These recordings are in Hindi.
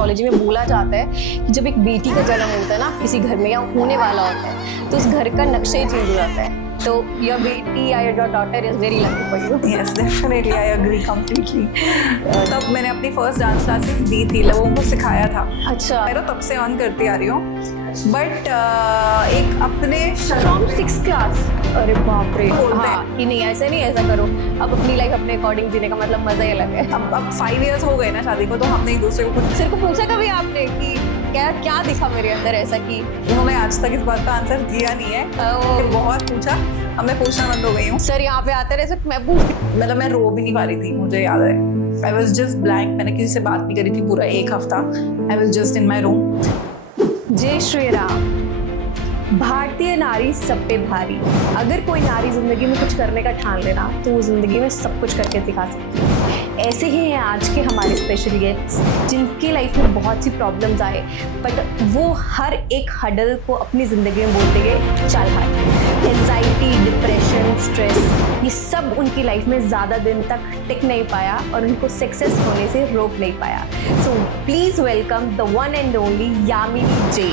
एस्ट्रोलॉजी में बोला जाता है कि जब एक बेटी का जन्म होता है ना किसी घर में या होने वाला होता है तो उस घर का नक्शा ही चेंज हो जाता है। तो योर बेटी या your daughter is very lucky for you. Yes definitely I agree completely. तब मैंने अपनी फर्स्ट डांस क्लासेस दी थी, लोगों को सिखाया था। अच्छा, मैं तो तब से ऑन करती आ रही हूँ बट एक अपने फ्रॉम 6th क्लास। अरे बाप रे। बोलते हैं। हाँ, कि नहीं ऐसे नहीं, ऐसा करो, अब अपनी लाइफ अपने अकॉर्डिंग जीने का मतलब मजा ही अलग है। अब 5 years हो गए ना शादी को, तो हमने एक दूसरे को कुछ सिर को पूछा कभी आपने कि क्या क्या दिखा मेरे अंदर ऐसा कि उन्होंने आज तक इस बात का आंसर दिया नहीं है। बहुत पूछा, अब मैं पूछना बंद हो गई हूँ। सर यहाँ पे आते रहे सर, मैं पूछती। मतलब मैं रो भी नहीं पा रही थी, मुझे याद है। आई वॉज जस्ट ब्लैंक, मैंने किसी से बात नहीं करी थी पूरा 1 हफ्ता। I was just in my room. जय श्री राम। भारतीय नारी सब पे भारी। अगर कोई नारी जिंदगी में कुछ करने का ठान लेना तो वो जिंदगी में सब कुछ करके दिखा सकती है। ऐसे ही हैं आज के हमारे स्पेशल गेस्ट्स जिनकी लाइफ में बहुत सी प्रॉब्लम्स आए बट वो हर एक हडल को अपनी जिंदगी में बोलते गए चल हार। एंजाइटी, डिप्रेशन, स्ट्रेस, ये सब उनकी लाइफ में ज़्यादा दिन तक टिक नहीं पाया और उनको सक्सेस होने से रोक नहीं पाया। So please welcome the one and only Yamini J.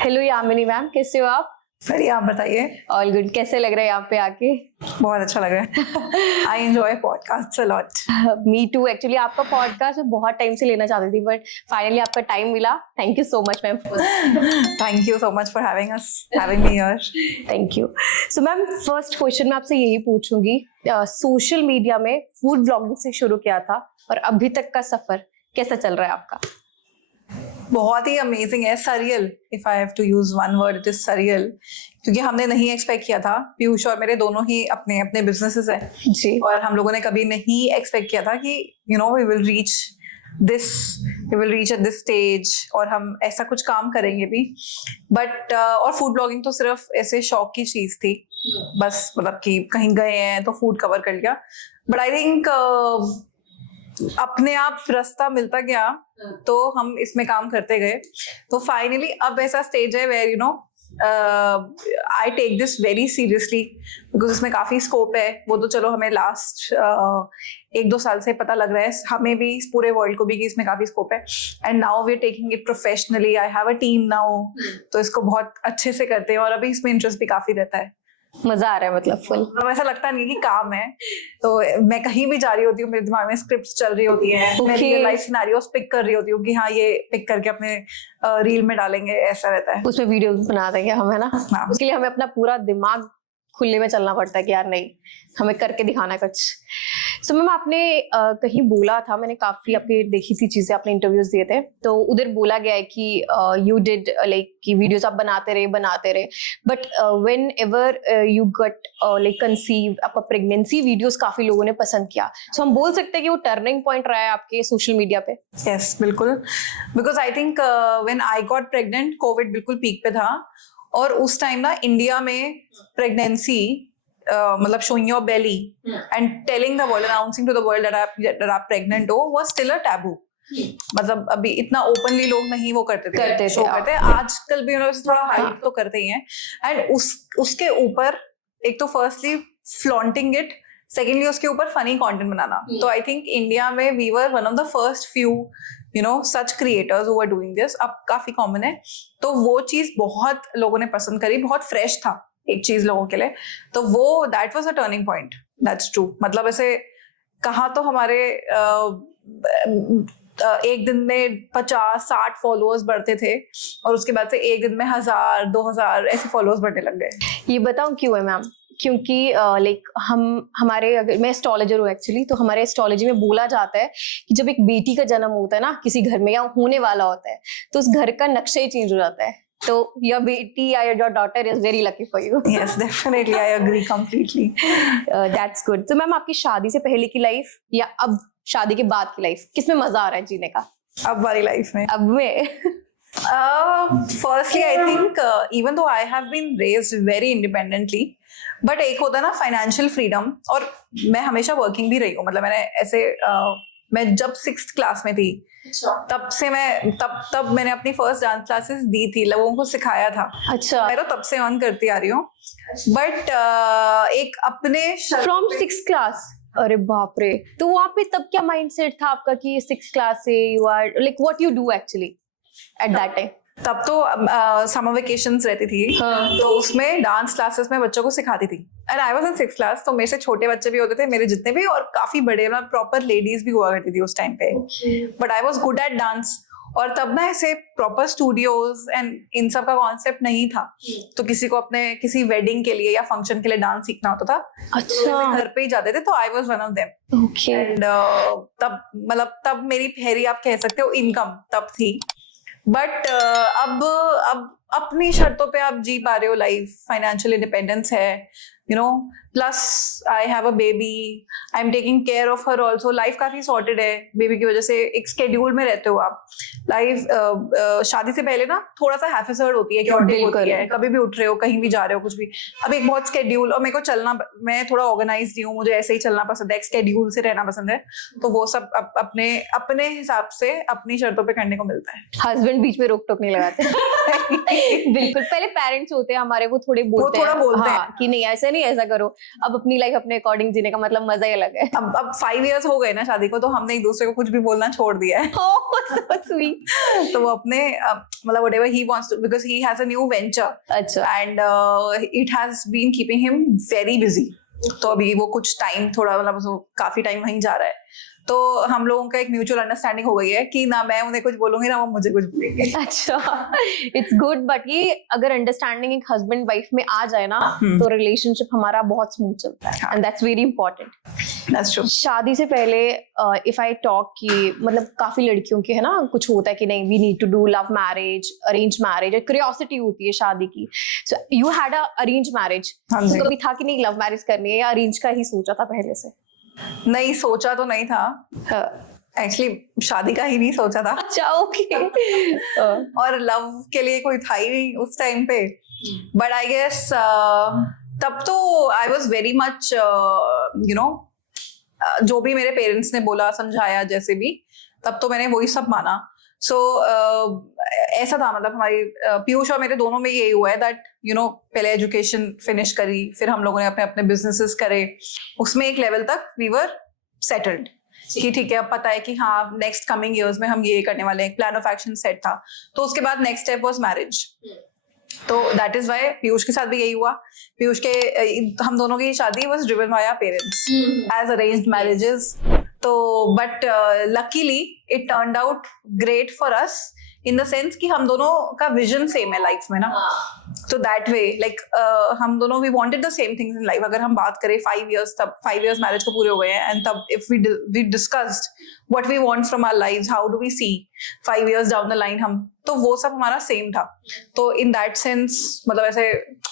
Hello Yamini ma'am, कैसे हो आप? बढ़िया, आप बताइए। All good. कैसे लग रहा है यहाँ पे आके? बहुत अच्छा लग रहा है। I enjoy podcast a lot. Me too. Actually आपका पॉडकास्ट मैं बहुत टाइम से लेना चाहती थी बट फाइनली आपका टाइम मिला। Thank you so much ma'am. Thank you so much for having me here. Thank you. So ma'am, first question मैं आपसे यही पूछूंगी, सोशल मीडिया में फूड ब्लॉगिंग से शुरू किया था और अभी तक का सफर कैसा चल रहा है आपका? बहुत ही अमेजिंग है, surreal. If I have to use one word, it is surreal. क्योंकि हमने नहीं एक्सपेक्ट किया था, पीयूष और मेरे दोनों ही अपने अपने बिजनेसेस हैं जी, और हम लोगों ने कभी नहीं एक्सपेक्ट किया था कि we will reach at this stage और हम ऐसा कुछ काम करेंगे भी। बट और फूड ब्लॉगिंग तो सिर्फ ऐसे शौक की चीज थी, बस मतलब कि कहीं गए हैं तो फूड कवर कर लिया। बट आई थिंक अपने आप रास्ता मिलता गया तो हम इसमें काम करते गए। तो फाइनली अब ऐसा स्टेज है where I take this very seriously because इसमें काफी स्कोप है। वो तो चलो हमें लास्ट 1-2 साल से पता लग रहा है, हमें भी, इस पूरे वर्ल्ड को भी, कि इसमें काफी स्कोप है। And now we are taking it professionally. I have a team now, तो इसको बहुत अच्छे से करते हैं और अभी इसमें इंटरेस्ट भी काफी रहता है। मजा आ रहा है मतलब फुल। तो ऐसा लगता नहीं कि काम है। तो मैं कहीं भी जा रही होती हूँ, मेरे दिमाग में स्क्रिप्ट्स चल रही होती हैं, मैं रियल लाइफ सिनेरियोस पिक कर रही होती हूँ कि हाँ ये पिक करके अपने रील में डालेंगे, ऐसा रहता है। उसमें वीडियो बना देंगे हम, है ना? हाँ। उसके लिए हमें अपना पूरा दिमाग खुले में चलना पड़ता है कि यार नहीं, हमें करके दिखाना कुछ। सो मैम, आपने कहीं बोला था, मैंने काफी आपकी देखी थी चीजें, आपने इंटरव्यूज दिए थे, तो उधर बोला गया है कि यू डिड लाइक कि वीडियोस आप बनाते रहे but when ever you got like conceive, आपका प्रेगनेंसी वीडियोस काफी लोगों ने पसंद किया। सो हम बोल सकते हैं कि वो टर्निंग पॉइंट रहा है आपके सोशल मीडिया पे? यस, बिल्कुल। Because I think when I got pregnant, Covid बिल्कुल पीक पे था और उस टाइम ना इंडिया में प्रेगनेंसी मतलब showing your belly and telling the world, announcing to the world that आप pregnant हो, was still a taboo। मतलब अभी इतना ओपनली लोग नहीं वो करते थे, शो करते हैं। आजकल भी उन्होंने थोड़ा हाइप तो करते ही हैं। एंड उसके ऊपर एक तो फर्स्टली फ्लॉन्टिंग इट, सेकेंडली उसके ऊपर फनी कंटेंट बनाना। तो आई थिंक इंडिया में we were one of the first few such creators who are doing this. अब काफी कॉमन है, तो वो चीज बहुत लोगों ने पसंद करी, बहुत फ्रेश था एक चीज लोगों के लिए। तो वो that was a turning point, that's true. मतलब ऐसे कहा तो हमारे एक दिन में 50-60 फॉलोअर्स बढ़ते थे और उसके बाद से एक दिन में 1000-2000 ऐसे फॉलोअर्स बढ़ने लग गए। ये बताऊं क्यों है मैम? क्योंकि लाइक हमारे, अगर मैं एस्ट्रोलॉजर हूँ एक्चुअली, तो हमारे एस्ट्रोलॉजी में बोला जाता है कि जब एक बेटी का जन्म होता है ना किसी घर में या होने वाला होता है तो उस घर का नक्शा ही चेंज हो जाता है। तो योर बेटी या your daughter is very lucky for you. Yes definitely, I agree completely. That's good. तो मैम, आपकी शादी से पहले की लाइफ या अब शादी के बाद की लाइफ, किसमें मजा आ रहा है जीने का? अब वाली लाइफ में। अब में Firstly, I think even though I have been raised very independently, but एक होता है ना फाइनेंशियल फ्रीडम, और मैं हमेशा वर्किंग भी रही हूँ. मतलब मैंने ऐसे मैं जब 6th क्लास में थी तब से मैं तब मैंने अपनी फर्स्ट डांस क्लासेस दी थी, लोगों को सिखाया था. अच्छा, मैं तो तब से अर्न करती आ रही हूँ. बट एक अपने फ्रॉम 6th क्लास. अरे बाप रे. तो वहाँ पे तब क्या माइंडसेट था आपका कि 6th क्लास से you are like what you do actually at that time? तब तो समर वेकेशंस रहती थी. हाँ. तो उसमें डांस क्लासेस में बच्चों को सिखाती थी. And I was in 6th class, तो मेरे से छोटे बच्चे भी होते थे मेरे जितने भी, और काफी बड़े ना प्रॉपर लेडीज भी हुआ करती थी उस टाइम पे. But I was good at dance. और तब ना ऐसे प्रॉपर स्टूडियोज एंड इन सब का कॉन्सेप्ट नहीं था. तो किसी को अपने किसी वेडिंग के लिए या फंक्शन के लिए डांस सीखना होता था. अच्छा. घर पे ही जाते थे. तो I was one of them. Okay. And तब मेरी पहली, आप कह सकते हो, इनकम तब थी. बट अब अपनी शर्तों पे आप जी पा रहे हो लाइफ. फाइनेंशियल इंडिपेंडेंस है, you know. Plus I have a baby, I am taking care of her also. Life काफी सॉर्टेड है बेबी की वजह से. एक स्केड्यूल में रहते हो आप. लाइफ शादी से पहले ना थोड़ा सा हैफिजर्ड होती है, chaotic होती है. कभी भी उठ रहे हो, कहीं भी जा रहे हो, कुछ भी. अब एक बहुत स्केड्यूल, और मेरे को चलना, मैं थोड़ा ऑर्गेनाइज्ड हूँ, मुझे ऐसे ही चलना पसंद है, एक स्केड्यूल से रहना पसंद है. तो वो सब अपने हिसाब से अपनी शर्तों पे करने को मिलता है. हस्बैंड बीच में रोक टोक नहीं लगाते. बिल्कुल. पहले पेरेंट्स होते हैं हमारे, वो थोड़े बोलते हैं कि नहीं ऐसा नहीं, ऐसा करो. अब अपनी लाइफ अपने अकॉर्डिंग जीने का मतलब मजा ही अलग है. अब 5 years हो गए ना शादी को, तो हमने एक दूसरे को कुछ भी बोलना छोड़ दिया है. So sweet. तो वो अपने मतलब whatever he wants to, because he has a new venture. अच्छा. And it has been keeping him very busy. तो अभी वो कुछ टाइम, थोड़ा मतलब काफी टाइम वहीं जा रहा है. तो हम लोगों का एक म्यूचुअल अंडरस्टैंडिंग हो गई है कि ना मैं उन्हें कुछ बोलूंगी ना वो मुझे कुछ बोलेंगे. अच्छा. It's good. बट ये अगर अंडरस्टैंडिंग एक हस्बैंड वाइफ में आ जाए ना, तो रिलेशनशिप हमारा बहुत स्मूथ चलता है. And that's very important. That's true. शादी से पहले इफ आई टॉक की मतलब काफी लड़कियों के है ना, कुछ होता है कि नहीं we need to do love marriage, arrange marriage, curiosity होती है शादी की. So you had a arrange marriage. तो कभी था कि नहीं लव मैरिज करनी है, या अरेंज का ही सोचा था पहले से? नहीं, सोचा तो नहीं था. एक्चुअली शादी का ही नहीं सोचा था. अच्छा. ओके. और लव के लिए कोई था ही नहीं उस टाइम पे. बट आई गेस तब तो I was very much you know, जो भी मेरे पेरेंट्स ने बोला, समझाया, जैसे भी, तब तो मैंने वही सब माना. सो ऐसा था. मतलब हमारी पीयूष और मेरे दोनों में यही हुआ है दैट यू नो, पहले एजुकेशन फिनिश करी, फिर हम लोगों ने अपने अपने बिजनेसेस करे. उसमें एक लेवल तक वी वर सेटल्ड कि ठीक है, अब पता है कि हाँ नेक्स्ट कमिंग ईयर्स में हम ये करने वाले हैं. प्लान ऑफ एक्शन सेट था. तो उसके बाद नेक्स्ट स्टेप वाज मैरिज. तो दैट इज वाई पीयूष के साथ भी यही हुआ. पीयूष के हम दोनों की शादी was driven by our parents as arranged marriages. तो but luckily it turned out great for us in the sense कि हम दोनों का विजन सेम है लाइफ में ना. तो दैट वे लाइक हम दोनों we wanted the same things in life. अगर हम बात करें 5 years, तब 5 years मैरिज को पूरे हो गए हैं. एंड तब if we discussed what we want from our lives, how do we see 5 years down the line, हम तो वो सब हमारा सेम था. तो इन दैट सेंस मतलब ऐसे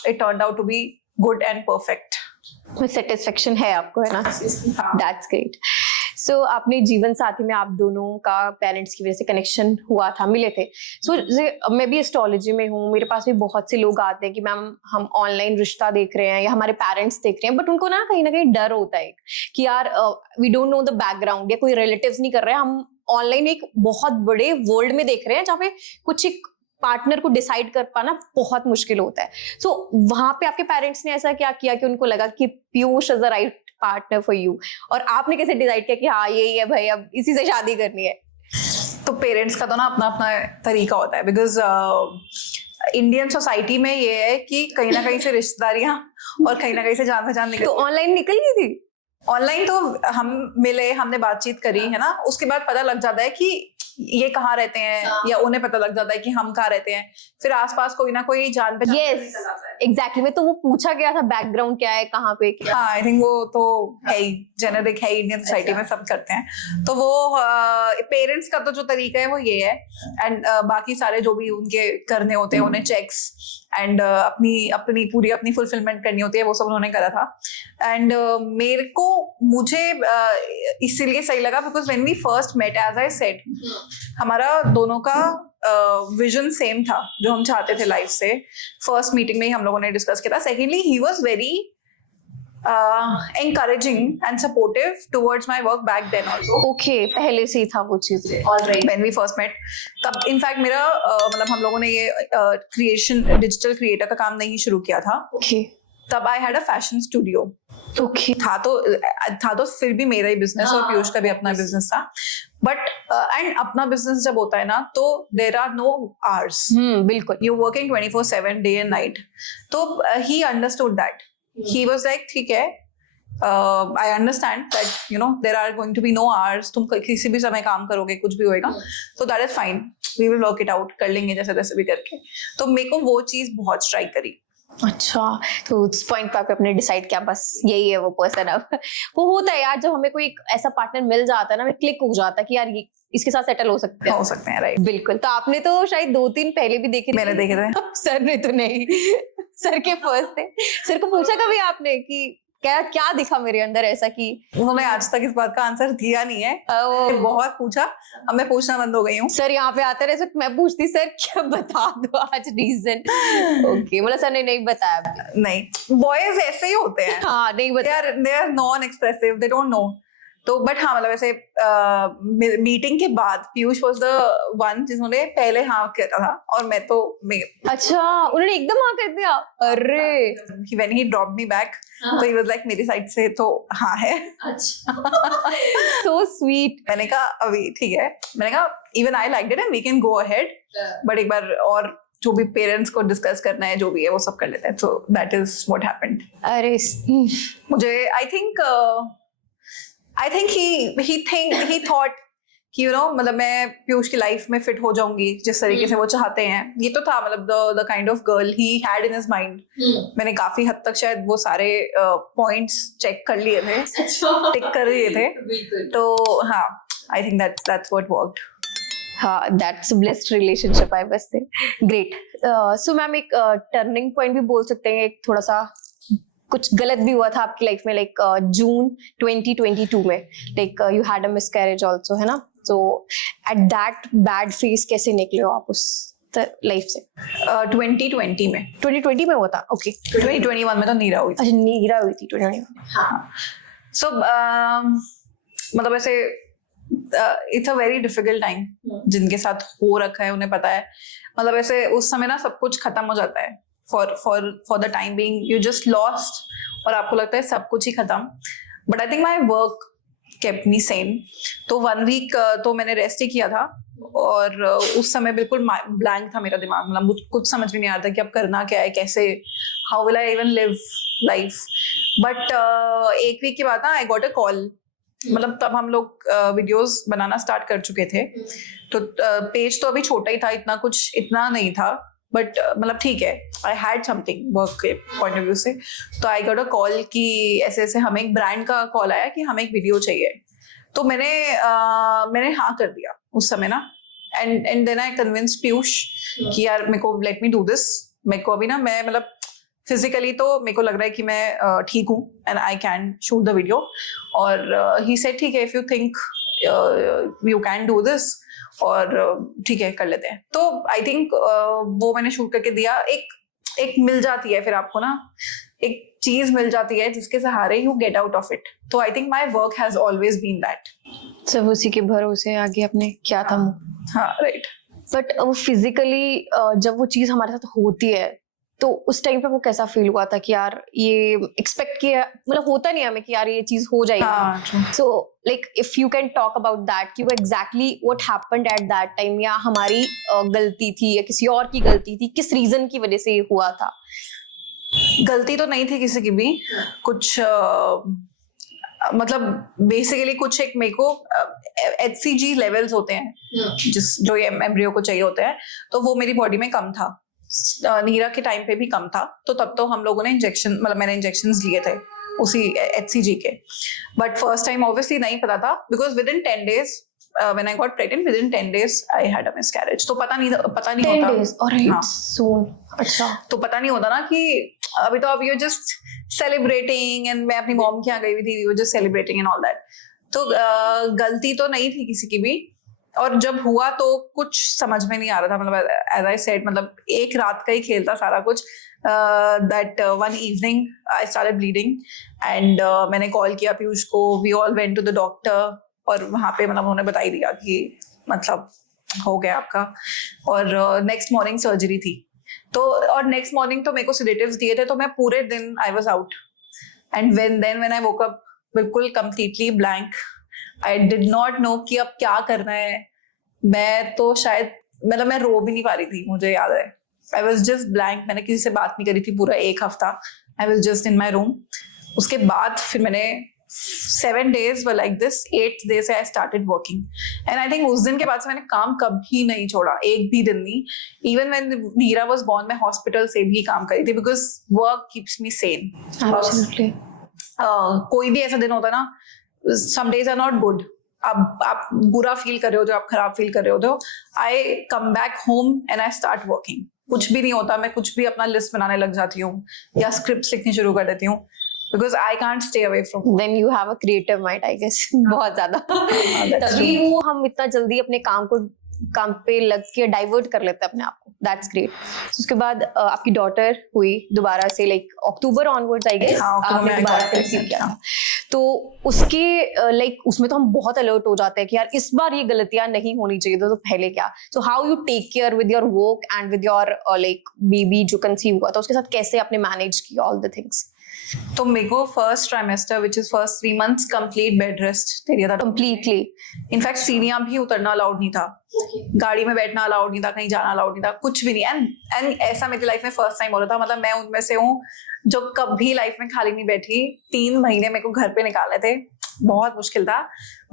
it turned out to be good and perfect. Satisfaction है आपको, है ना? That's great. सो अपने जीवन साथी में आप दोनों का पेरेंट्स की वजह से कनेक्शन हुआ था, मिले थे. सो मैं भी एस्ट्रोलॉजी में हूँ, मेरे पास भी बहुत से लोग आते हैं कि मैम हम ऑनलाइन रिश्ता देख रहे हैं या हमारे पेरेंट्स देख रहे हैं, बट उनको ना कहीं डर होता है कि यार we don't know the background, या कोई रिलेटिव्स नहीं कर रहे हैं, हम ऑनलाइन एक बहुत बड़े वर्ल्ड में देख रहे हैं जहाँ पे कुछ एक पार्टनर को डिसाइड कर पाना बहुत मुश्किल होता है. सो वहां पे आपके पेरेंट्स ने ऐसा क्या किया कि उनको लगा कि Piyush is the right partner for you, और आपने कैसे डिसाइड किया कि हाँ यही है भाई, अब इसी से शादी करनी है? तो पेरेंट्स का तो ना अपना अपना तरीका होता है. बिकॉज इंडियन सोसाइटी में ये है कि कहीं ना कहीं से रिश्तेदारियां और कहीं ना कहीं से जान पहचान निकल. तो ऑनलाइन निकल गई थी? ऑनलाइन तो हम मिले, हमने बातचीत करी, है ना. उसके बाद पता लग जाता है कि ये कहाँ रहते हैं, या उन्हें पता लग जाता है कि हम कहाँ रहते हैं. फिर आसपास कोई ना कोई जान पहचान. Yes exactly. तो वो पूछा गया था बैकग्राउंड क्या है, कहाँ पे क्या? हाँ, आई थिंक वो तो है ही, जेनेरिक है, इंडियन सोसाइटी में सब करते हैं. तो वो पेरेंट्स का तो जो तरीका है वो ये है. एंड बाकी सारे जो भी उनके करने होते हैं, उन्हें चेक्स एंड अपनी पूरी अपनी फुलफिलमेंट करनी होती है, वो सब उन्होंने करा था. एंड मुझे इसीलिए सही लगा because when we first met, as I said, हमारा दोनों का विजन सेम था जो हम चाहते थे लाइफ से. फर्स्ट मीटिंग में ही हम लोगों ने डिस्कस किया था. Secondly he was very encouraging and supportive towards my work back then also. Okay, पहले से ही था वो चीज. Alright. When we first met, तब इनफैक्ट मेरा मतलब हम लोगों ने ये क्रिएशन डिजिटल क्रिएटर का काम नहीं शुरू किया था. ओके तब I had a fashion studio. Okay. था तो फिर भी मेरा ही बिजनेस और पीयूष का भी अपना बिजनेस था. बट एंड अपना बिजनेस जब होता है ना तो देर आर नो आवर्स. बिल्कुल. You working 24/7 day and night. तो he understood that. He was like, ठीक है, I understand that you know there are going to be no hours. तुम किसी भी समय काम करोगे, कुछ भी होएगा, so that is fine. We will work it out. कर लेंगे जैसे तैसे भी करके. तो मेरे को वो चीज बहुत स्ट्राइक करी. अच्छा, तो उस पॉइंट पे आपने डिसाइड किया बस यही है वो पर्सन. अब वो होता है यार, जब हमें कोई ऐसा पार्टनर मिल जाता है ना, हमें क्लिक हो जाता है कि यार ये इसके साथ सेटल हो सकते हैं. राइट. बिल्कुल. तो आपने तो शायद 2-3 पहले भी देखे. मैंने देखे थे. सर ने तो नहीं. सर के फर्स्ट थे. सर को पूछा कभी आपने कि क्या दिखा मेरे अंदर ऐसा कि उन्होंने आज तक इस बात का आंसर दिया नहीं है. बहुत पूछा, अब मैं पूछना बंद हो गई हूँ. सर यहाँ पे आते रहे, मैं पूछती सर क्या बता दो आज रीजन. ओके, मतलब सर ने नहीं बताया. नहीं, बॉयज ऐसे ही होते हैं. हाँ, नहीं बताया. They are non expressive, they don't know. तो बट हाँ, मतलब ऐसे मीटिंग के बाद पीयूष वाज द वन जिन्होंने पहले हाँ किया था और मैं तो अच्छा, उन्होंने एकदम हाँ कर दिया. अरे when he dropped me back, तो ही वाज लाइक मेरी साइड से तो हाँ है. अच्छा. So sweet. मैंने कहा अभी ठीक है. मैंने कहा even I liked it and we can go ahead, but एक बार और जो भी पेरेंट्स को डिस्कस करना है, जो भी है वो सब कर लेते हैं. So that is what happened. अरे मुझे I think he thought कि you know मतलब मैं पीयूष की लाइफ में फिट हो जाऊंगी जिस तरीके से वो चाहते हैं. ये तो था मतलब the kind of girl he had in his mind. मैंने काफी हद तक शायद वो सारे पॉइंट्स चेक कर लिए थे, टिक कर लिए थे. तो हाँ, I think that's what worked. हाँ, that's a blessed relationship I must say. Great. So ma'am एक टर्निंग पॉइंट भी बोल सकते हैं, एक थोड़ा सा कुछ गलत भी हुआ था आपकी लाइफ में, लाइक जून 2022 में, like you had a miscarriage also, है ना? सो एट दैट बैड फेज कैसे निकले हो आप उस लाइफ से? 2020 में हुआ था. ओके. 2021 में तो नीरा हुई थी. अच्छा, नीरा हुई थी 2021. हाँ. सो मतलब ऐसे it's a very difficult time. जिनके साथ हो रखा है उन्हें पता है. मतलब ऐसे उस समय ना सब कुछ खत्म हो जाता है. For the time being, you just lost, और आपको लगता है सब कुछ ही खत्म. But I think my work kept me sane. तो 1 week तो मैंने रेस्ट ही किया था और उस समय बिल्कुल ब्लैंक था मेरा दिमाग. मतलब कुछ समझ में नहीं आ रहा था कि अब करना क्या है, कैसे, how will I even live life. But 1 week के बाद ना I got a call. मतलब तब हम लोग वीडियोस बनाना स्टार्ट कर चुके थे. तो पेज तो अभी छोटा ही था, इतना नहीं था. बट मतलब ठीक है, आई हैड समथिंग वर्क के पॉइंट ऑफ व्यू से. तो आई गॉट अ कॉल कि ऐसे ऐसे हमें एक ब्रांड का कॉल आया कि हमें एक वीडियो चाहिए. तो मैंने हाँ कर दिया उस समय ना. And then I convince Piyush कि यार मेरे को लेट मी डू दिस. मेरे को अभी ना मैं मतलब फिजिकली तो मेरे को लग रहा है कि मैं ठीक हूँ and I can shoot the video. और ही सेड ठीक है, if you think you can do this, और ठीक है कर लेते हैं. तो आई थिंक वो मैंने शूट करके दिया. एक मिल जाती है फिर आपको ना, एक चीज मिल जाती है जिसके सहारे you get out of it. तो I think my work has always been that. सब उसी के भरोसे आगे आपने क्या था. हाँ, राइट. बट वो फिजिकली जब वो चीज हमारे साथ होती है तो उस टाइम पे वो कैसा फील हुआ था कि यार ये एक्सपेक्ट किया, मतलब होता नहीं हमें कि यार ये चीज हो जाएगी. So like if you can talk about that कि वो exactly what happened at that time, या हमारी गलती थी या किसी और की गलती थी, किस रीजन की वजह से ये हुआ था? गलती तो नहीं थी किसी की भी. कुछ मतलब बेसिकली कुछ एक मेरे को HCG लेवल्स होते हैं जो ये एम्ब्रियो को चाहिए होते हैं, तो वो मेरी बॉडी में कम था. नीरा के टाइम पे भी कम था. तो तब तो हम लोगों ने मैंने इंजेक्शंस लिए थे उसी HCG के. बट फर्स्ट टाइम ऑब्वियसली नहीं पता था, because with in 10 days when I got pregnant, within 10 days I had a miscarriage. तो पता नहीं होता. 10 days, alright, soon. अच्छा. तो पता नहीं होता ना कि अभी तो अब यू जस्ट सेलिब्रेटिंग, एंड मैं अपनी मॉम के यहाँ गई हुई थी, you just celebrating and all that. तो गलती तो नहीं थी किसी की भी. और जब हुआ तो कुछ समझ में नहीं आ रहा था, मतलब एज आई सेड, मतलब एक रात का ही खेल था सारा कुछ. That one evening I started bleeding and मैंने कॉल किया पीयूष को. We all went to the doctor और वहाँ पे मतलब उन्होंने बता ही दिया कि मतलब हो गया आपका. और नेक्स्ट मॉर्निंग सर्जरी थी. तो और नेक्स्ट मॉर्निंग तो मेरे को सेडेटिव्स दिए थे, तो मैं पूरे दिन I was out. And when I woke up बिल्कुल completely blank. I did not know कि अब क्या करना है. मैं तो शायद मतलब मैं रो भी नहीं पा रही थी, मुझे याद है. I was just blank. मैंने किसी से बात नहीं करी थी पूरा एक हफ्ता. I was just in my room. उसके बाद फिर मैंने 7 days were like this. 8th day से I started working. And I think उस दिन के बाद से मैंने काम कभी नहीं छोड़ा, एक भी दिन नहीं. Even when Neera was born, मैं hospital से भी काम करी थी because work keeps me sane. Absolutely. कोई भी ऐसा दिन होता ना, some days are not good. आप बुरा फील कर रहे होते हो, आप खराब फील कर रहे होते हो. I come back home and I start working. कुछ भी नहीं होता, मैं कुछ भी अपना लिस्ट बनाने लग जाती हूँ या स्क्रिप्ट लिखनी शुरू कर देती हूँ because I can't stay away from. Then you have a creative mind, I guess. बहुत ज्यादा. तभी वो हम इतना जल्दी अपने काम पे लग के डाइवर्ट कर लेते हैं अपने आप को. That's great. उसके बाद आपकी डॉटर हुई दोबारा से, like October onwards I guess आपने दोबारा कंसीव किया. तो उसके लाइक उसमें तो हम बहुत अलर्ट हो जाते हैं कि यार इस बार ये गलतियां नहीं होनी चाहिए. तो पहले क्या, so how you take care with your work and with your like baby जो कंसीव हुआ था उसके साथ कैसे आपने मैनेज किया ऑल द थिंग्स? तो मेरे को first trimester which is first 3 months complete bed rest दे दिया था कंप्लीटली. इनफैक्ट सीढ़ियां भी उतरना अलाउड नहीं था, गाड़ी में बैठना अलाउड नहीं था, कहीं जाना अलाउड नहीं था, कुछ भी नहीं. एंड ऐसा मेरी लाइफ में फर्स्ट टाइम हो रहा था. मतलब मैं उनमें से हूँ जो कभी लाइफ में खाली नहीं बैठी. 3 महीने मेरे को घर पे निकाले थे, बहुत मुश्किल था.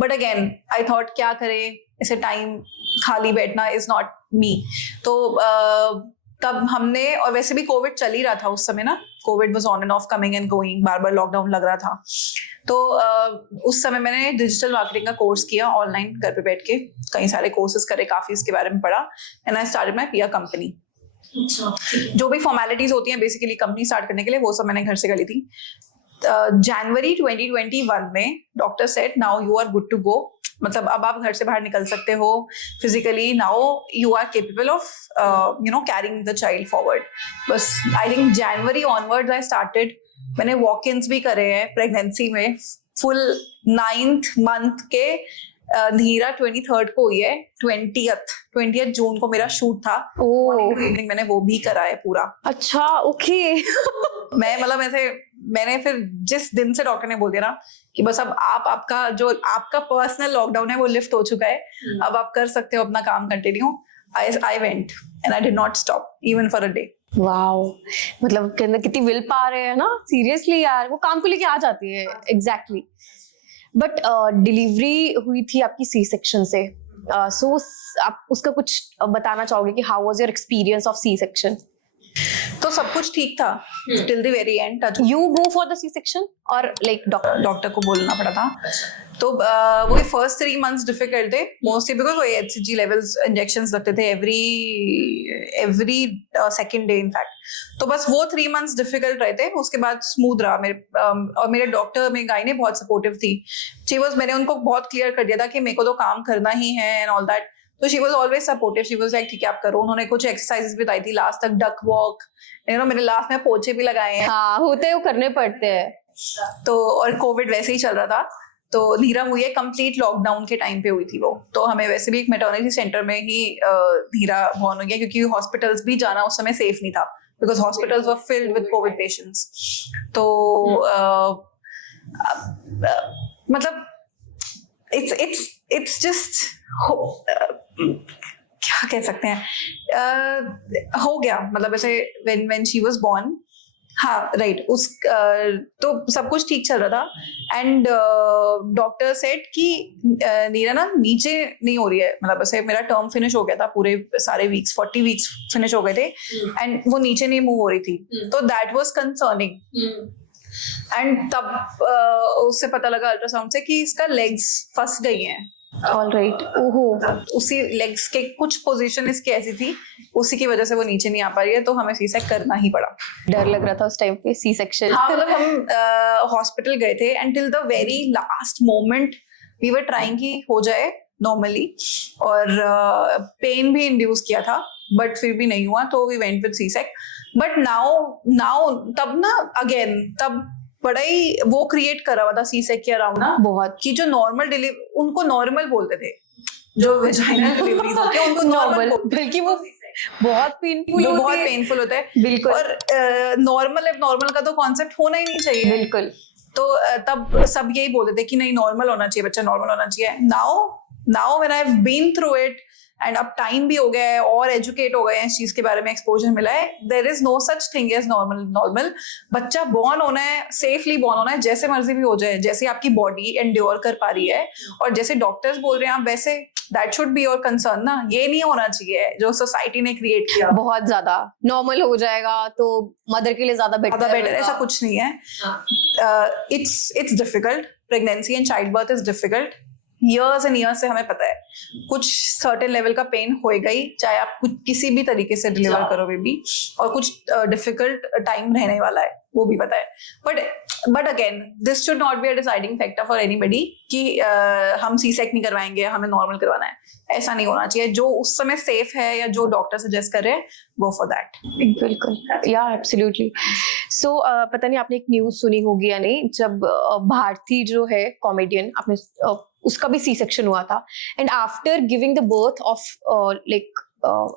बट अगेन आई थॉट क्या करें, इसे टाइम खाली बैठना इज नॉट मी. तो तब हमने, और वैसे भी कोविड चल ही रहा था उस समय ना, Covid was on end of, coming and going, bar bar lockdown लग रहा था. तो उस समय मैंने डिजिटल मार्केटिंग का कोर्स किया ऑनलाइन, घर पे बैठ के कई सारे कोर्सेज करे, काफी इसके बारे में पढ़ा. एंड आई स्टार्टेड माय पिया कंपनी. जो भी फॉर्मेलिटीज होती हैं बेसिकली कंपनी स्टार्ट करने के लिए, वो सब मैंने घर से करी थी. जनवरी 2021 में doctor said now you are good to go. मतलब अब आप घर से बाहर निकल सकते हो physically. Now you are capable of carrying the child forward. बस I think January onwards I started. मैंने वॉक इन्स भी करे हैं प्रेगनेंसी में. फुल 9th month के नीरा 23rd को हुई है. 20th जून को मेरा शूट था. इवनिंग मैंने वो भी करा है पूरा. अच्छा, ओके. मैं मतलब ऐसे, मैंने फिर जिस दिन से डॉक्टर ने बोल दिया ना कि बस अब आपका जो आपका पर्सनल लॉकडाउन है वो लिफ्ट हो चुका है, अब आप कर सकते हो अपना काम continue. I went and I did not stop even for a day. Wow, मतलब कितनी विल पावर है ना. सीरियसली यार, वो काम को लेके आ जाती है. एग्जैक्टली. बट डिलीवरी हुई थी आपकी सी सेक्शन से. सो आप उसका कुछ बताना चाहोगे कि how was your experience of C section? तो सब कुछ ठीक था till the very end. You go for the C section और लाइक डॉक्टर को बोलना पड़ा था. तो वो फर्स्ट 3 months डिफिकल्ट थे मोस्टली बिकॉज वो HCG लेवल्स इंजेक्शंस लगते थे एवरी सेकंड डे इनफैक्ट. तो बस वो 3 months डिफिकल्ट रहे थे. उसके बाद स्मूथ रहा मेरे. और मेरे डॉक्टर, मेरी गाय ने बहुत सपोर्टिव थी. मैंने उनको बहुत क्लियर कर दिया था कि मेरे को तो काम करना ही है एंड ऑल दैट. तो she was always supportive. She was like ठीक है आप करो. उन्होंने कुछ एक्सरसाइजेस भी बताई थी लास्ट तक, डक वॉक, मेरे लास्ट में पोछे भी लगाए हैं. हाँ, होते हैं, वो करने पड़ते हैं. तो और कोविड वैसे ही चल रहा था. तो नीरा हुई है कंप्लीट लॉकडाउन के टाइम पे हुई थी वो. तो हमें वैसे भी एक मैटरनिटी सेंटर में ही नीरा बॉर्न हुई है क्योंकि हॉस्पिटल्स भी जाना उस समय सेफ नहीं था because hospitals were filled with Covid patients. तो मतलब इट्स जस्ट क्या कह सकते हैं, हो गया. मतलब ऐसे व्हेन शी वाज बॉर्न, हाँ राइट, उस तो सब कुछ ठीक चल रहा था. एंड डॉक्टर सेड कि नीरा ना नीचे नहीं हो रही है. मतलब ऐसे मेरा टर्म फिनिश हो गया था, पूरे सारे वीक्स 40 weeks फिनिश हो गए थे एंड वो नीचे नहीं मूव हो रही थी. तो दैट वाज कंसर्निंग. एंड तब उससे पता लगा अल्ट्रासाउंड से कि इसका लेग्स फंस गई हैं. ऑलराइट. ओहो. उसी लेग्स के कुछ पोजीशन इसकी ऐसी थी, उसी की वजह से वो नीचे नहीं आ पा रही है. तो हमें सी सेक्शन करना ही पड़ा. डर लग रहा था उस टाइम पे सी सेक्शन. हाँ, मतलब हम हॉस्पिटल गए थे and till the very last moment we were trying कि हो जाए. नॉर्मली, और पेन भी इंड्यूस किया था, बट फिर भी नहीं हुआ, तो we went with C sec. But now तब ना अगेन तब बड़ा ही वो क्रिएट करा हुआ था सी सेक के अराउंड ना, बहुत कि जो नॉर्मल डिलीवरी उनको नॉर्मल बोलते थे, जो वेजाइनल डिलीवरीज होती है उनको नॉर्मल, बल्कि वो बहुत पेनफुल वो होती बहुत है. पेनफुल होता है. बिल्कुल. और नॉर्मल का तो कॉन्सेप्ट होना ही नहीं चाहिए. बिल्कुल. तो तब सब यही बोलते थे कि नहीं नॉर्मल होना चाहिए, बच्चा नॉर्मल होना चाहिए. Now when I have been through it and अब टाइम भी हो गया है और एजुकेट हो गए हैं, इस चीज के बारे में एक्सपोजर मिला है, there is no such thing as normal. बच्चा बॉर्न होना है, सेफली बॉर्न होना है, जैसे मर्जी भी हो जाए, जैसे आपकी बॉडी एंड्योर कर पा रही है और जैसे डॉक्टर्स बोल रहे हैं आप वैसे, that should be your concern ना. ये नहीं होना चाहिए जो सोसाइटी ने क्रिएट किया. बहुत ज्यादा नॉर्मल हो जाएगा तो मदर के लिए ज्यादा बेटर. ऐसा कुछ नहीं है. It's difficult. Pregnancy and child birth is difficult. years and years से हमें पता है कुछ सर्टेन लेवल का पेन होएगा ही, चाहे आप कुछ किसी भी तरीके से डिलीवर करो बेबी, और कुछ डिफिकल्ट टाइम रहने वाला है, वो भी पता है. But again this should not be a deciding factor for anybody कि हम सी सेक नहीं करवाएंगे, हमें नॉर्मल करवाना है. ऐसा नहीं होना चाहिए. जो उस समय सेफ है या जो डॉक्टर सजेस्ट कर रहे हैं, गो फॉर दैट. बिल्कुल, या एब्सोल्युटली. सो पता नहीं आपने एक न्यूज सुनी होगी या नहीं, जब भारती जो है कॉमेडियन, आपने उसका भी सी सेक्शन हुआ था, and after giving the birth of like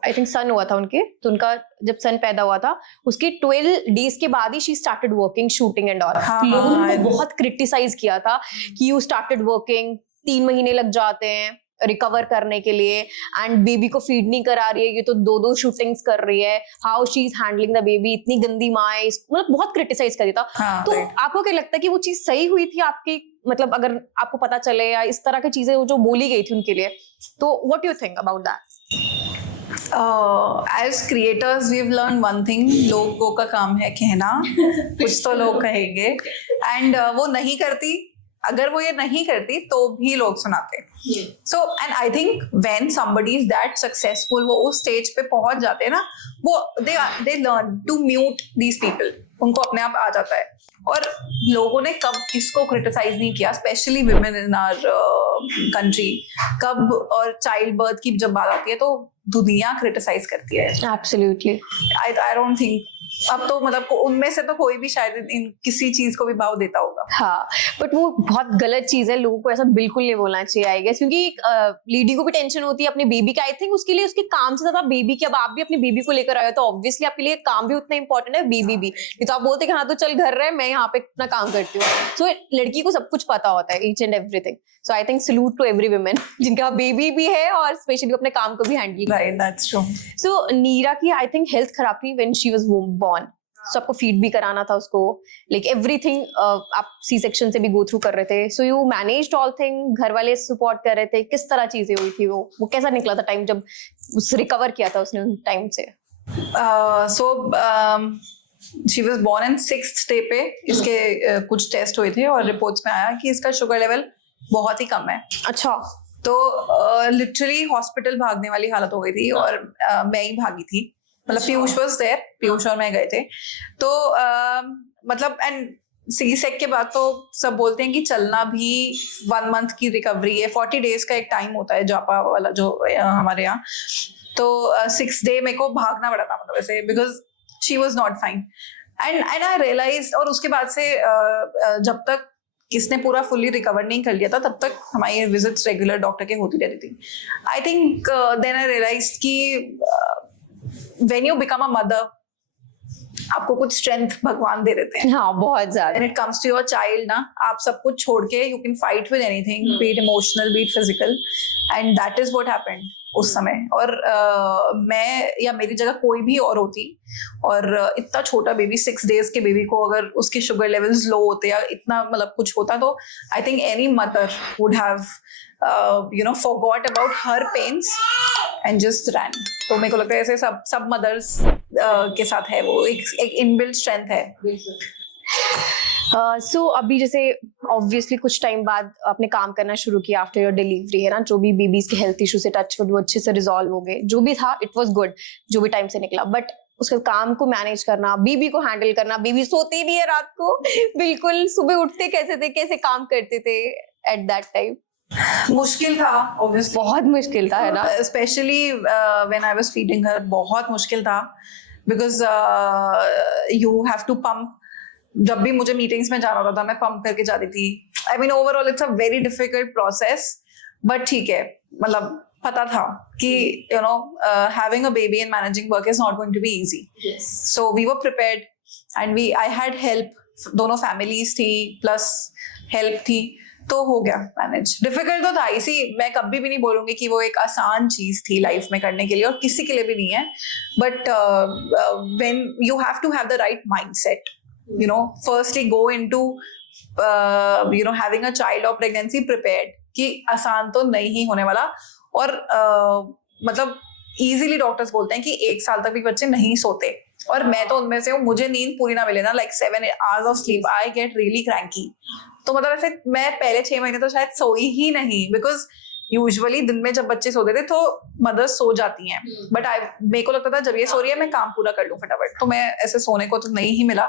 I think son हुआ था उनके, तो उनका जब सन पैदा हुआ था उसके 12 डेज के बाद ही she started working, shooting and all. लोगों ने बहुत क्रिटिसाइज किया था कि यू स्टार्टेड वर्किंग, 3 महीने लग जाते हैं रिकवर करने के लिए, एंड बेबी को फीड नहीं करा रही है, ये तो 2 शूटिंग्स कर रही है, how she is handling the baby, इतनी गंदी माँ है, मतलब बहुत क्रिटिसाइज कर दिया था. तो आपको क्या लगता है कि वो चीज सही हुई थी आपकी, मतलब अगर आपको पता चले या इस तरह की चीजें जो बोली गई थी उनके लिए, तो what you think about that? As creators we have learn one thing, लोगों का काम है कहना, कुछ तो लोग कहेंगे, एंड वो नहीं करती, अगर वो ये नहीं करती तो भी लोग सुनाते. So and I think when somebody is that successful, वो उस स्टेज पे पहुंच जाते हैं ना, वो they learn to mute these people, उनको अपने आप आ जाता है. और लोगों ने कब किसको क्रिटिसाइज नहीं किया, specially women in our country. कब और चाइल्ड बर्थ की जब बात आती है तो दुनिया क्रिटिसाइज करती है. एब्सोल्युटली. आई डोंट थिंक अब तो मतलब उनमें से तो कोई भी शायद इन किसी चीज को भी भाव देता होगा. हाँ, बट वो बहुत गलत चीज है, लोगों को ऐसा बिल्कुल नहीं बोलना चाहिए आई गेस, क्योंकि लेडी को भी टेंशन होती है अपने बेबी का. आई थिंक उसके लिए उसके काम से ज्यादा बेबी की, अब आप भी अपनी बेबी को लेकर आए हो तो ऑब्वियसली आपके लिए काम भी उतना इंपॉर्टेंट है, बेबी भी. नहीं तो आप बोलते कि हाँ तो चल घर रहे, मैं यहाँ पे अपना काम करती हूँ. सो लड़की को सब कुछ पता होता है, each and everything. So I think salute to every women जिनका बेबी भी है और स्पेशली अपने काम को भी handle. Right, that's true. So Neera की आई थिंक हेल्थ खराब थी when she was born. So आपको फीड भी कराना था उसको, लाइक एवरीथिंग आप सी सेक्शन से भी गो थ्रू कर रहे थे. So you managed all thing, घर वाले सपोर्ट कर रहे थे, किस तरह चीजें हुई थी, वो कैसा निकला था टाइम जब उस रिकवर किया था उसने उन टाइम से? She was born in 6th day पे. इसके कुछ टेस्ट हुए थे और रिपोर्ट्स में आया कि इसका शुगर लेवल बहुत ही कम है. अच्छा. तो लिटरली हॉस्पिटल भागने वाली हालत हो गई थी, और मैं ही भागी थी, मतलब पीयूष वाज देयर, पीयूष और मैं गए थे. तो मतलब एंड सी सेक के बाद तो सब बोलते हैं कि चलना भी 1 month की रिकवरी है, 40 days का एक टाइम होता है जापा वाला जो हमारे यहाँ. तो 6th day मेरे को भागना पड़ा था, मतलब ऐसे, because she was not fine. And I realise, और उसके बाद से जब तक किसने पूरा फुल्ली रिकवर नहीं कर लिया था तब तक हमारी विजिट्स रेगुलर डॉक्टर के होती रहती थी. I think then I realise कि when you become a mother, आपको कुछ स्ट्रेंथ भगवान दे देते हैं. हाँ, बहुत ज्यादा. When it comes to your child ना, आप सब कुछ छोड़ के you can fight with anything, be it emotional, be it physical, and that is what happened उस समय. और मैं या मेरी जगह कोई भी और होती, और इतना छोटा बेबी, 6 days के बेबी को अगर उसके शुगर लेवल्स लो होते या इतना मतलब कुछ होता, तो I think any mother would have forgot about her pains and just ran. तो मेरे को लगता है ऐसे सब मदर्स के साथ है, वो एक इनबिल्ट स्ट्रेंथ है. सो अभी जैसे ऑब्वियसली कुछ टाइम बाद आपने काम करना शुरू किया आफ्टर योर डिलीवरी, है ना, जो भी बेबीज के हेल्थ इशू से टच वो अच्छे से रिजॉल्व हो गए, जो भी था इट वाज गुड, जो भी टाइम से निकला. बट उसके काम को मैनेज करना, बेबी को हैंडल करना, बेबी सोती नहीं है रात को बिल्कुल, सुबह उठते कैसे थे, कैसे काम करते थे एट दैट टाइम? मुश्किल था obviously, बहुत मुश्किल था, है ना? especially when I was feeding her, बहुत मुश्किल था because you have to pump. जब भी मुझे मीटिंग्स में जाना होता था मैं पंप करके जाती थी. I mean overall it's a very difficult process, but ठीक है, मतलब पता था कि you know having a baby and managing work is not going to be easy. Yes. So we were prepared and I had help. दोनों families थी plus help थी, तो हो गया मैनेज. डिफिकल्ट तो था इसी, मैं कभी भी नहीं बोलूंगी कि वो एक आसान चीज थी लाइफ में करने के लिए, और किसी के लिए भी नहीं है. But when you have to have the right mindset, you know, firstly go into you know having a child और प्रेगनेंसी प्रिपेयर्ड कि आसान तो नहीं होने वाला. और मतलब इजीली डॉक्टर्स बोलते हैं कि 1 साल तक भी बच्चे नहीं सोते, और मैं तो उनमें से हूँ. मुझे नींद पूरी ना मिले ना, like 7 hours of sleep, I get really cranky. तो मतलब ऐसे मैं पहले 6 महीने तो शायद सोई ही नहीं, बिकॉज यूजुअली दिन में जब बच्चे सोते थे तो मदर्स सो जाती हैं, बट मेरे को लगता था जब ये सो रही है मैं काम पूरा कर लूं फटाफट, तो मैं ऐसे सोने को तो नहीं ही मिला.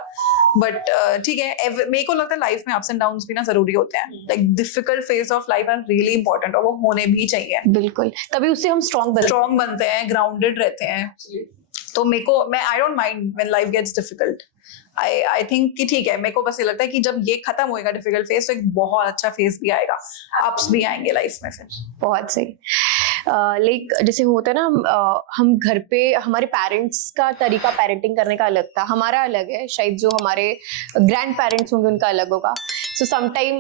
बट ठीक है, मेरे को लगता है लाइफ में अप्स एंड डाउन्स भी ना जरूरी होते हैं. Like difficult phase of life are really important, और वो होने भी चाहिए. बिल्कुल, तभी उससे हम स्ट्रॉन्ग बनते हैं, ग्राउंडेड रहते हैं. तो मैं I don't mind when life gets difficult. I think कि ठीक है, मेरे को बस ये लगता है कि जब ये खत्म होएगा डिफिकल्ट फेज, तो एक बहुत अच्छा फेज भी आएगा, अप्स भी आएंगे लाइफ में फिर. बहुत सही. लाइक जैसे होता है ना, हम घर पे हमारे पेरेंट्स का तरीका पेरेंटिंग करने का अलग था, हमारा अलग है, शायद जो हमारे ग्रैंड पेरेंट्स होंगे उनका अलग होगा. सो समटाइम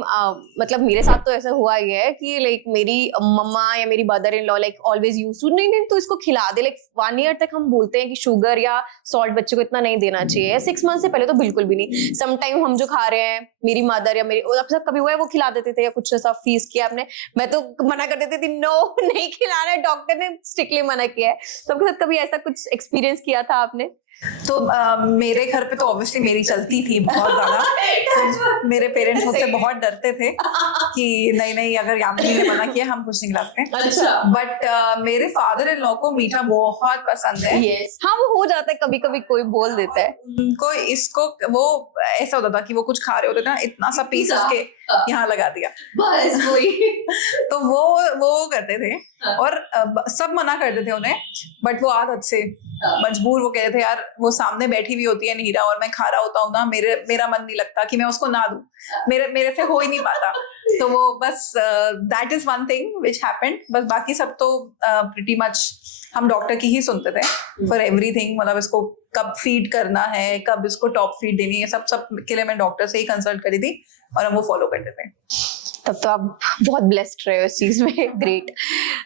मतलब मेरे साथ तो ऐसा हुआ ही है कि लाइक मेरी मम्मा या मेरी mother in law like always use to, नहीं तो इसको खिला दे. लाइक 1 year तक हम बोलते हैं कि शुगर या सॉल्ट बच्चे को इतना नहीं देना चाहिए, 6 months से पहले तो बिल्कुल भी नहीं. समटाइम हम जो खा रहे हैं, मेरी मदर या मेरी आपके साथ कभी हुआ है वो खिला देते थे या कुछ ऐसा फीस किया आपने? मैं तो मना कर देती थी, नो नहीं खिलाना है, डॉक्टर ने स्ट्रिक्टली मना किया है. सबके साथ कभी ऐसा कुछ एक्सपीरियंस किया था आपने? तो मेरे घर पे तो ऑब्वियसली मेरी चलती थी बहुत ज्यादा. तो मेरे पेरेंट्स मुझसे बहुत डरते थे कि नहीं अगर यामिनी ने मना किया हम कुछ नहीं खिलाते. अच्छा. बट मेरे फादर इन लॉ को मीठा बहुत पसंद है. yes. हाँ, वो हो जाता है कभी कभी, कोई बोल देता है. उनको इसको वो ऐसा होता था कि वो कुछ खा रहे होते थे ना, इतना सा पीस उसके यहाँ लगा दिया बस वही. तो वो करते थे, और सब मना करते थे उन्हें, बट वो आदत से मजबूर वो कहते थे यार, वो सामने बैठी हुई होती है नीरा और मैं खा रहा होता हूँ ना, मेरा मन नहीं लगता कि मैं उसको ना दूं, मेरे से हो ही नहीं पाता. तो वो बस that is one thing which happened. बस बाकी सब तो प्रीटी मच हम डॉक्टर की ही सुनते थे फॉर एवरीथिंग. मतलब इसको कब फीड करना है, कब इसको टॉप फीड देनी है, सब के लिए मैं डॉक्टर से ही कंसल्ट करी थी, और हम वो फॉलो करते थे. तब तो आप बहुत ब्लेस्ड रहे हो इस चीज में. ग्रेट.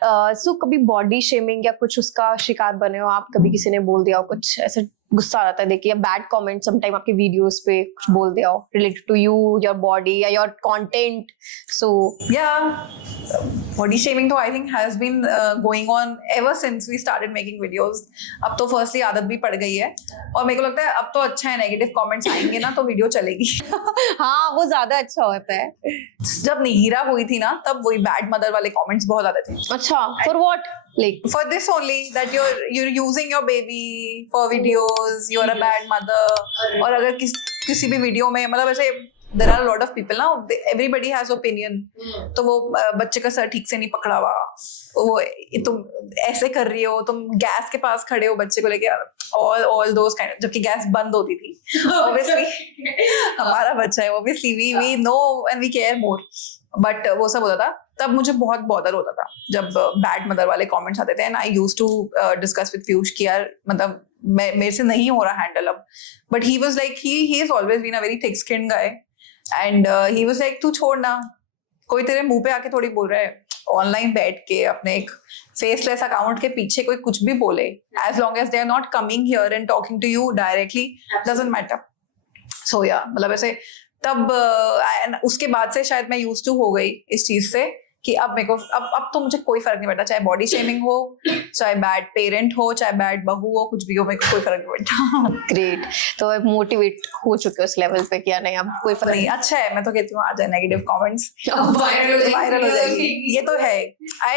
सो कभी बॉडी शेमिंग या कुछ उसका शिकार बने हो आप? कभी किसी ने बोल दिया हो कुछ ऐसा, गुस्सा आ जाता है देखिए, बैड कमेंट समटाइम आपके वीडियोस पे कुछ बोल दिया हो related to you, your body या योर कंटेंट? सो या बॉडी शेमिंग तो I think has been going on ever since we started making videos. अब तो फर्स्टली आदत भी पड़ गई है, और मेरे को लगता है अब तो अच्छा है, नेगेटिव कमेंट्स आएंगे ना तो वीडियो चलेगी. हाँ, वो ज्यादा अच्छा होता है. जब नीरा हुई थी ना, तब वही बैड मदर वाले कमेंट्स बहुत आते थे. अच्छा, for what? Like for this only, that you're using your baby for videos, you're a bad mother. और अगर किसी भी वीडियो में, मतलब ऐसे there are a lot of people now, everybody has opinion. तो वो बच्चे का सर ठीक से नहीं पकड़ा हुआ, वो तुम ऐसे कर रही हो, तुम गैस के पास खड़े हो बच्चे को लेके, all those kind of, जबकि गैस बंद होती थी. Obviously हमारा बच्चा है, obviously we know and we care more. But वो सब होता था, तब मुझे बहुत बॉदर होता था जब बैड मदर वाले कमेंट्स आते थे. And I used to discuss with Piyush कि यार मतलब मेरे से नहीं हो रहा हैंडल अब. But he was like, he is always been a very thick skinned guy, and he was like तू छोड़ ना, कोई तेरे मुंह पे आके थोड़ी बोल रहा है. ऑनलाइन बैठ के अपने एक फेसलेस अकाउंट के पीछे कोई कुछ भी बोले, as long as they are not coming here and talking to you directly, doesn't matter. So या मतलब ऐसे तब उसके बाद से शायद मैं यूज्ड टू हो गई इस चीज से कि अब मेरे को अब तो मुझे कोई फर्क नहीं पड़ता, चाहे बॉडी शेमिंग हो, चाहे बैड पेरेंट हो, चाहे बैड बहू हो, कुछ भी हो, मेरे को कोई फर्क नहीं पड़ता. ग्रेट. तो आप मोटिवेट हो चुके हो उस लेवल पे कि नहीं अब कोई फर्क नहीं. अच्छा है, मैं तो कहती हूँ आ जाए नेगेटिव कमेंट्स, वायरल हो जाएगी. ये तो है I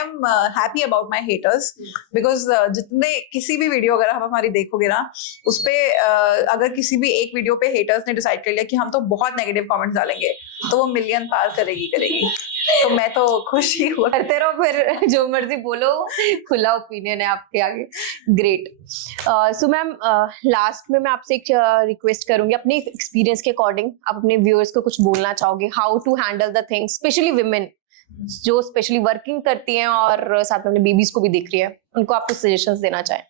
am happy about my haters because जितने किसी भी वीडियो अगर आप हमारी देखोगे ना उस पे अगर किसी भी एक वीडियो पे हेटर्स ने डिसाइड कर लिया कि हम तो बहुत नेगेटिव कमेंट्स डालेंगे तो वो मिलियन पार करेगी तो मैं तो खुश ही हुआ। करते रहो फिर, जो मर्जी बोलो, खुला ओपिनियन है आपके आगे। ग्रेट। सो मैम, लास्ट में मैं आपसे एक रिक्वेस्ट करूंगी, अपने एक्सपीरियंस के अकॉर्डिंग आप अपने व्यूअर्स को कुछ बोलना चाहोगे, how to handle the things, specially women जो स्पेशली वर्किंग करती हैं और साथ में अपने बेबीज को भी देख रही है, उनको आप कुछ सजेशंस देना चाहें?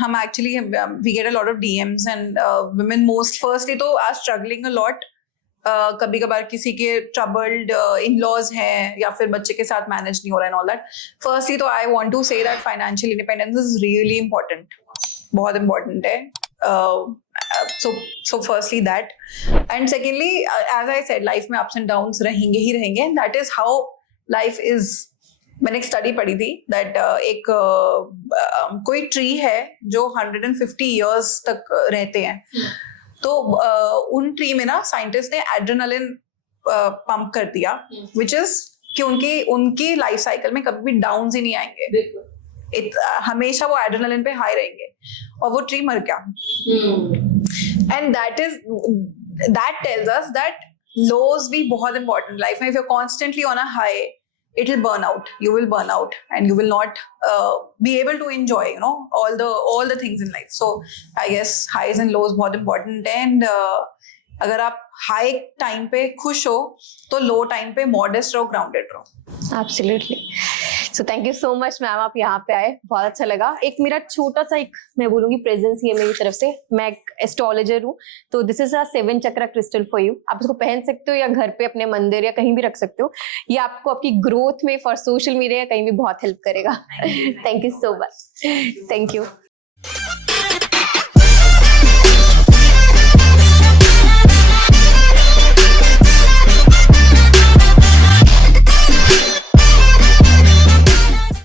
हम actually we get a lot of DMs and women firstly तो are struggling a lot. कभी कभार किसी के ट्रबल्ड इन-लॉज हैं या फिर बच्चे के साथ मैनेज नहीं हो रहा है, ऑल दैट। फर्स्टली तो I want to say that financial independence is really important, बहुत इंपॉर्टेंट है। so firstly that, and secondly as I said, life में ups and downs रहेंगे ही रहेंगे, and that is how life is। मैंने एक स्टडी पढ़ी थी दैट कोई ट्री है जो 150 years तक रहते हैं, तो उन ट्री में ना साइंटिस्ट ने एड्रेनालिन पंप कर दिया, विच इज कि उनकी लाइफ साइकिल में कभी भी डाउन्स ही नहीं आएंगे, हमेशा वो एड्रेनालिन पे हाई रहेंगे, और वो ट्री मर गया। And that tells us that lows भी बहुत इंपॉर्टेंट लाइफ में। If you constantly on a high, it will burn out, you will burn out, and you will not be able to enjoy, you know, all the things in life. So I guess highs and lows बहुत important है, and अगर आप हाई टाइम पे खुश हो तो लो टाइम पे मॉडेस्ट रहो, ग्राउंडेड रहो। Absolutely. So thank you so much ma'am, आप यहाँ पे आए, बहुत अच्छा लगा। एक मेरा छोटा सा एक मैं बोलूंगी प्रेजेंस ही है मेरी तरफ से, मैं एक एस्ट्रोलॉजर हूँ, तो this is a 7 chakra crystal for you. आप इसको पहन सकते हो या घर पे अपने मंदिर या कहीं भी रख सकते हो, ये आपको आपकी ग्रोथ में फॉर सोशल मीडिया कहीं भी बहुत हेल्प करेगा। Thank you so much, thank you.